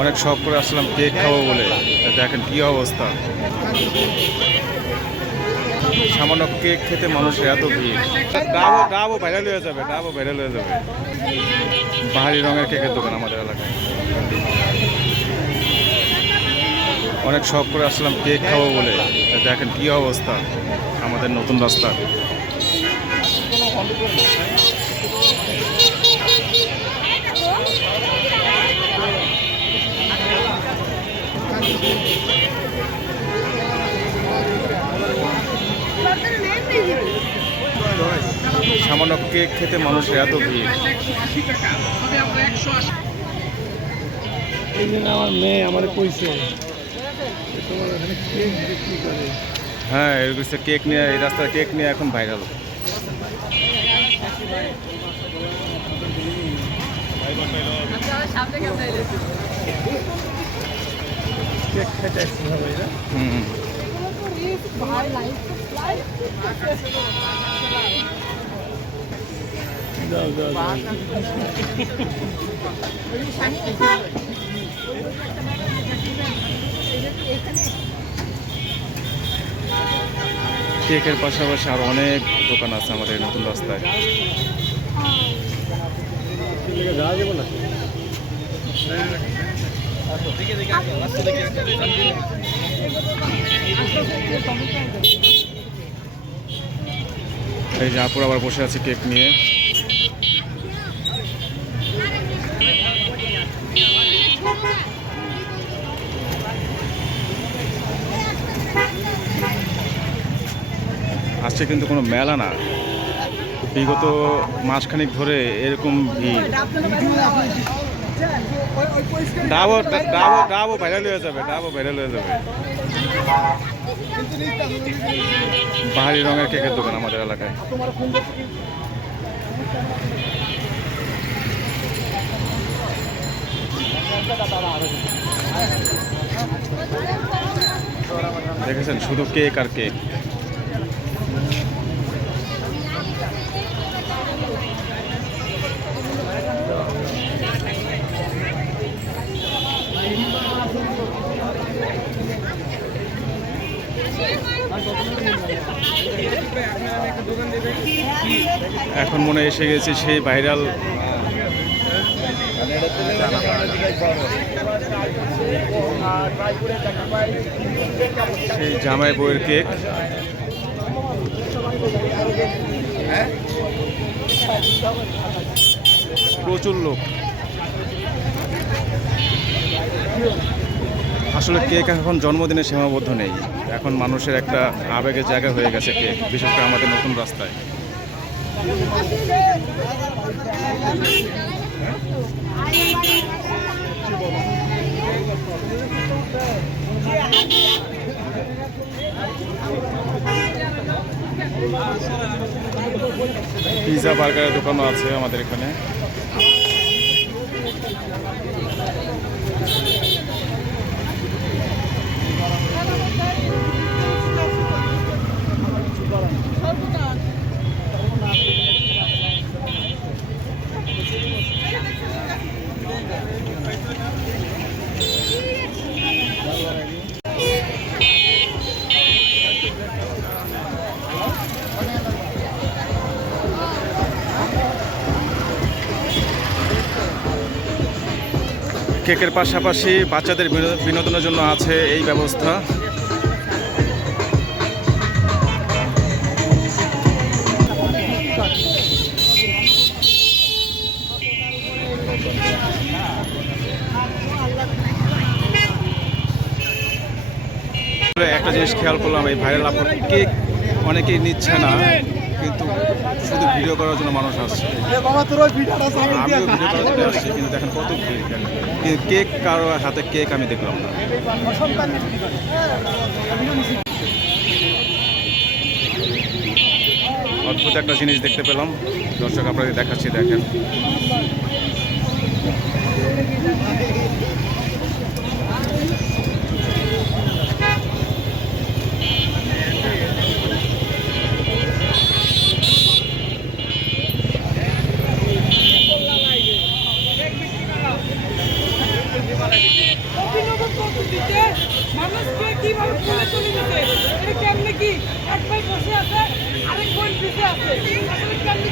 অনেক শখ করে আসলাম কেক খাব বলে। দেখেন কি অবস্থা। সামান্য কেক খেতে মানুষের এত ভিড়। ভাইরাল হয়ে যাবে, ডাবও ভাইরাল হয়ে যাবে। পাহাড়ি রঙের কেকের দোকান আমাদের এলাকায়। অনেক শখ করে আসলাম কেক খাব বলে। দেখেন কি অবস্থা আমাদের নতুন রাস্তা। সামান্য কেক খেতে মানুষের এত ভিড়। এই জন্য আমার মেয়ে আমার কইছে যে তোমার ওখানে কেক বিক্রি করে। হ্যাঁ এরকম কেক নিয়ে এই রাস্তায় কেক নিয়ে এখন ভাইরাল কেক হুম দাও দাও কেকের পাশাপাশি আরও অনেক দোকান আছে আমাদের নতুন রাস্তায়। যাওয়া যাবে না এই যে আপুর আবার বসে আছে কেক নিয়ে। আজকে কিন্তু কোনো মেলা না। বিগত মাসখানেক ধরে এরকম ভিড়। ডাবও ডাবও ডাবও ভাইরাল হয়ে যাবে ডাবও ভাইরাল হয়ে যাবে পাহাড়ি রঙের কেকের দোকান আমাদের এলাকায়। দেখেছেন শুধু কেক আর কেক এখন মনে এসে গেছে সেই ভাইরাল সেই জামাই বইয়ের কেক প্রচুর লোক। আসলে কেক এখন জন্মদিনে সীমাবদ্ধ নেই। এখন মানুষের একটা আবেগের জায়গা হয়ে গেছে কেক, বিশেষ করে আমাদের নতুন রাস্তায়। পিৎজা বার্গারের দোকানও আছে আমাদের এখানে। কেকের পাশাপাশি বাচ্চাদের বিনো- বিনোদনের জন্য আছে এই ব্যবস্থা। একটা জিনিস খেয়াল করলাম, এই ভাইরাল আপুর কেক অনেকেই নিচ্ছে না কিন্তু শুধু ভিডিও করার জন্য মানুষ আসছে। আমিও ভিডিও করার জন্য আসছি কিন্তু দেখেন কত ভিড় কিন্তু কেক কারও হাতে কেক আমি দেখলাম না। অদ্ভুত একটা জিনিস দেখতে পেলাম। দর্শক আপনাদের দেখাচ্ছি দেখেন। মানুষ কে কীভাবে ফুলে চলে যেতে এটা কেমনে কি? এক ভাই বসে আছে, আরেক বোন পিছিয়ে আছে। আসলে কেমনে